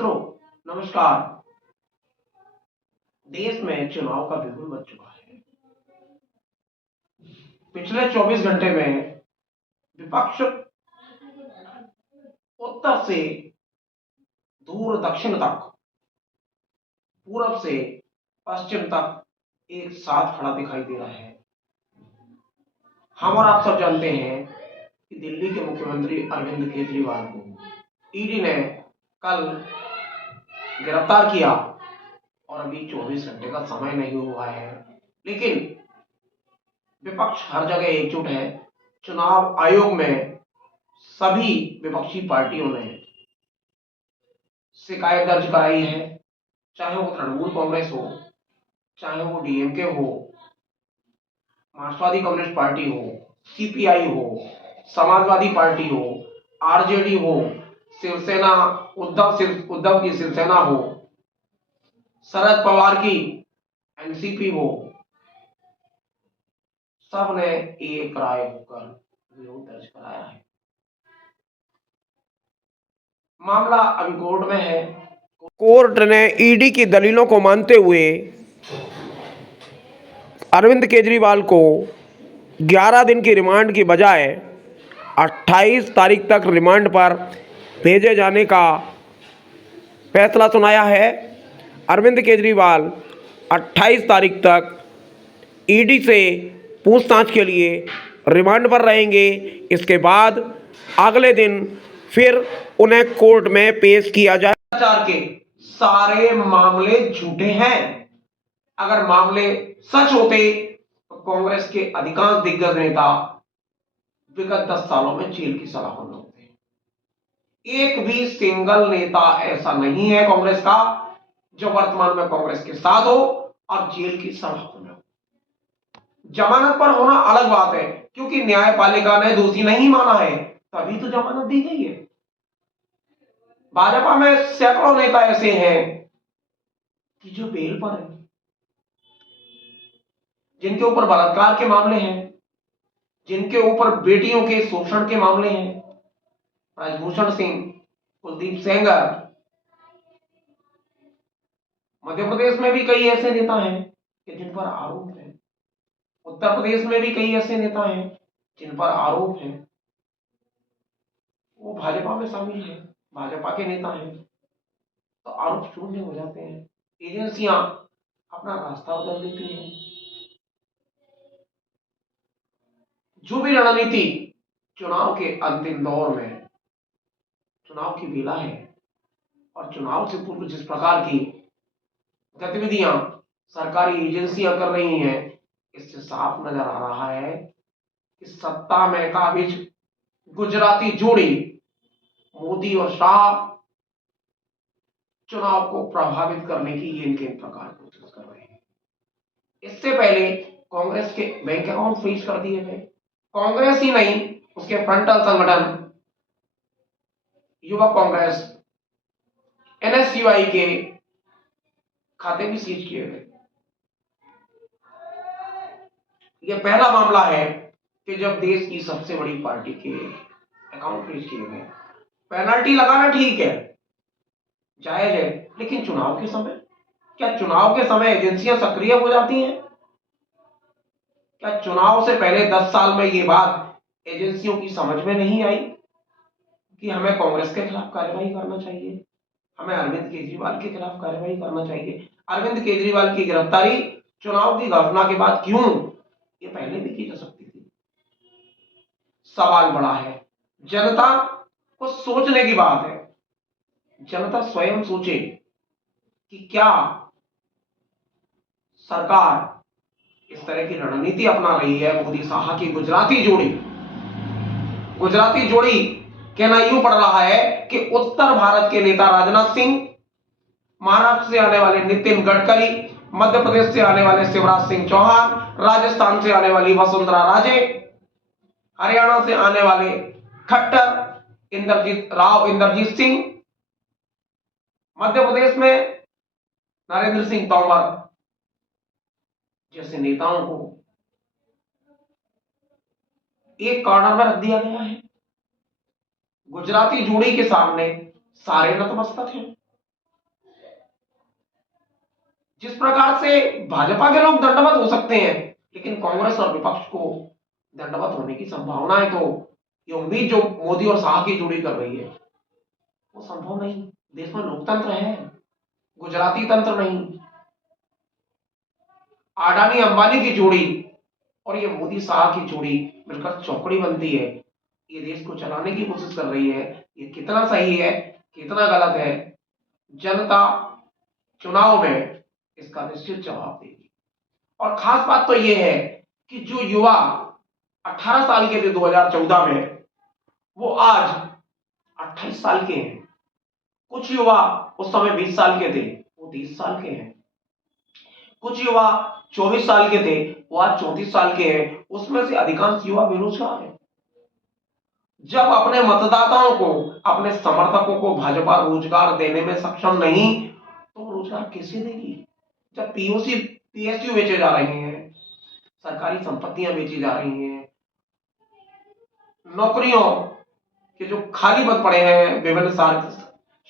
मित्रों, नमस्कार। देश में चुनाव का बिगुल बज चुका है। पिछले 24 घंटे में विपक्ष उत्तर से दूर दक्षिण तक, पूरब से पश्चिम तक एक साथ खड़ा दिखाई दे रहा है। हम और आप सब जानते हैं कि दिल्ली के मुख्यमंत्री अरविंद केजरीवाल को ईडी ने कल गिरफ्तार किया और अभी 24 घंटे का समय नहीं हुआ है, लेकिन विपक्ष हर जगह एकजुट है। चुनाव आयोग में सभी विपक्षी पार्टियों ने शिकायत दर्ज कराई है, चाहे वो तृणमूल कांग्रेस हो, चाहे वो डीएमके हो, मार्क्सवादी कम्युनिस्ट पार्टी हो, सीपीआई हो, समाजवादी पार्टी हो, आरजेडी हो, शिवसेना, उद्धव की शिवसेना हो, शरद पवार की एनसीपी हो, सब ने एक राय होकर विरोध दर्ज कराया है। मामला अभी कोर्ट में है। कोर्ट ने ईडी की दलीलों को मानते हुए अरविंद केजरीवाल को 11 दिन की रिमांड की बजाय 28 तारीख तक रिमांड पर भेजे जाने का फैसला सुनाया है। अरविंद केजरीवाल 28 तारीख तक ईडी से पूछताछ के लिए रिमांड पर रहेंगे। इसके बाद अगले दिन फिर उन्हें कोर्ट में पेश किया जाए। भ्रष्टाचार के सारे मामले झूठे हैं। अगर मामले सच होते तो कांग्रेस के अधिकांश दिग्गज नेता विगत 10 सालों में जेल की सलाखों में होते। एक भी सिंगल नेता ऐसा नहीं है कांग्रेस का जो वर्तमान में कांग्रेस के साथ हो और जेल की सलाखों में हो। जमानत पर होना अलग बात है, क्योंकि न्यायपालिका ने दोषी नहीं माना है, तभी तो जमानत दी गई है। भाजपा में सैकड़ों नेता ऐसे हैं कि जो बेल पर है, जिनके ऊपर बलात्कार के मामले हैं, जिनके ऊपर बेटियों के शोषण के मामले हैं। ब्रजभूषण सिंह, कुलदीप सेंगर, मध्य प्रदेश में भी कई ऐसे नेता हैं कि जिन पर आरोप है। उत्तर प्रदेश में भी कई ऐसे नेता हैं जिन पर आरोप है। वो भाजपा में शामिल है, भाजपा के नेता हैं, तो आरोप शून्य हो जाते हैं। एजेंसियां अपना रास्ता बदल देती हैं। जो भी रणनीति चुनाव के अंतिम दौर में, चुनाव की बेला है और चुनाव से पूर्व जिस प्रकार की गतिविधियां सरकारी एजेंसियां कर रही हैं, इससे साफ नजर आ रहा है कि सत्ता में काबिज गुजराती जोड़ी मोदी और शाह चुनाव को प्रभावित करने की ये इनके प्रकार कोशिश कर रहे हैं। इससे पहले कांग्रेस के बैंक अकाउंट फ्रीज कर दिए गए। कांग्रेस ही नहीं, उसके फ्रंटल संगठन युवा कांग्रेस, एनएसयूआई के खाते भी सीज किए गए। यह पहला मामला है कि जब देश की सबसे बड़ी पार्टी के अकाउंट फ्रीज किए गए। पेनल्टी लगाना ठीक है, जायज है, लेकिन चुनाव के समय, क्या चुनाव के समय एजेंसियां सक्रिय हो जाती हैं? क्या चुनाव से पहले 10 साल में ये बात एजेंसियों की समझ में नहीं आई कि हमें कांग्रेस के खिलाफ कार्रवाई करना चाहिए, हमें अरविंद केजरीवाल के खिलाफ कार्रवाई करना चाहिए? अरविंद केजरीवाल की गिरफ्तारी चुनाव की घोषणा के बाद क्यों, ये पहले भी की जा सकती थी। सवाल बड़ा है, जनता को सोचने की बात है। जनता स्वयं सोचे कि क्या सरकार इस तरह की रणनीति अपना रही है। मोदी शाह की गुजराती जोड़ी कहना यूं पड़ रहा है कि उत्तर भारत के नेता राजनाथ सिंह, महाराष्ट्र से आने वाले नितिन गडकरी, मध्य प्रदेश से आने वाले शिवराज सिंह चौहान, राजस्थान से आने वाली वसुंधरा राजे, हरियाणा से आने वाले खट्टर इंद्रजीत सिंह, मध्य प्रदेश में नरेंद्र सिंह तोमर जैसे नेताओं को एक कॉर्नर में रख दिया गया है। गुजराती जोड़ी के सामने सारे नतमस्तक हैं। जिस प्रकार से भाजपा के लोग दंडवत हो सकते हैं, लेकिन कांग्रेस और विपक्ष को दंडवत होने की संभावना है, तो ये उम्मीद जो मोदी और शाह की जोड़ी कर रही है वो संभव नहीं। देश में लोकतंत्र है, गुजराती तंत्र नहीं। अडानी अंबानी की जोड़ी और ये मोदी शाह की जोड़ी मिलकर चौकड़ी बनती है, ये देश को चलाने की कोशिश कर रही है। ये कितना सही है, कितना गलत है, जनता चुनाव में इसका निश्चित जवाब देगी। और खास बात तो ये है कि जो युवा 18 साल के थे 2014 में, वो आज 28 साल के हैं। कुछ युवा उस समय 20 साल के थे, वो 30 साल के हैं। कुछ युवा 24 साल के थे, वो आज 34 साल के हैं। उसमें से अधिकांश युवा बेरोजगार हैं। जब अपने मतदाताओं को, अपने समर्थकों को भाजपा रोजगार देने में सक्षम नहीं, तो रोजगार कैसे देगी? जब पीओसी पीएसयू बेचे जा रहे हैं, सरकारी संपत्तियां बेची जा रही हैं, नौकरियों के जो खाली पद पड़े हैं विभिन्न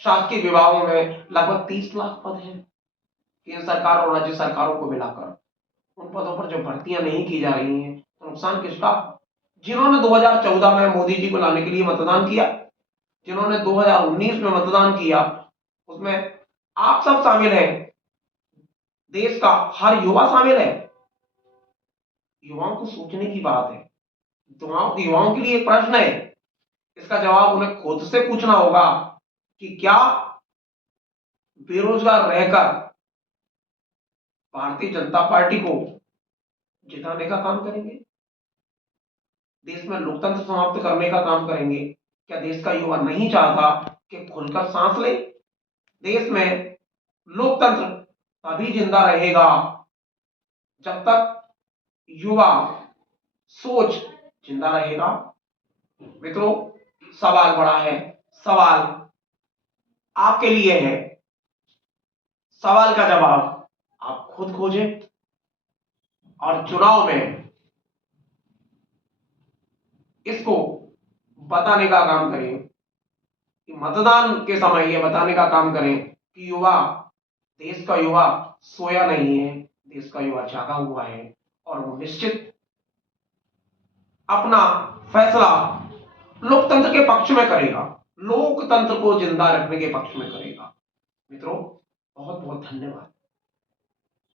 शासकीय विभागों में, लगभग 30 लाख पद हैं केंद्र सरकार और राज्य सरकारों को मिलाकर। उन पदों पर जब भर्तियां नहीं की जा रही हैं, तो नुकसान किसका? जिन्होंने 2014 में मोदी जी को लाने के लिए मतदान किया, जिन्होंने 2019 में मतदान किया, उसमें आप सब शामिल हैं, देश का हर युवा शामिल है। युवाओं को सोचने की बात है। युवाओं के लिए एक प्रश्न है, इसका जवाब उन्हें खुद से पूछना होगा कि क्या बेरोजगार रहकर भारतीय जनता पार्टी को जिताने का काम करेंगे, देश में लोकतंत्र समाप्त करने का काम करेंगे? क्या देश का युवा नहीं चाहता कि खुलकर सांस ले? देश में लोकतंत्र तभी जिंदा रहेगा जब तक युवा सोच जिंदा रहेगा। मित्रों, सवाल बड़ा है, सवाल आपके लिए है। सवाल का जवाब आप खुद खोजें और चुनाव में इसको बताने का काम करें कि मतदान के समय ये बताने का काम करें कि युवा, देश का युवा सोया नहीं है, देश का युवा जागा हुआ है और वो निश्चित अपना फैसला लोकतंत्र के पक्ष में करेगा, लोकतंत्र को जिंदा रखने के पक्ष में करेगा। मित्रों, बहुत बहुत धन्यवाद।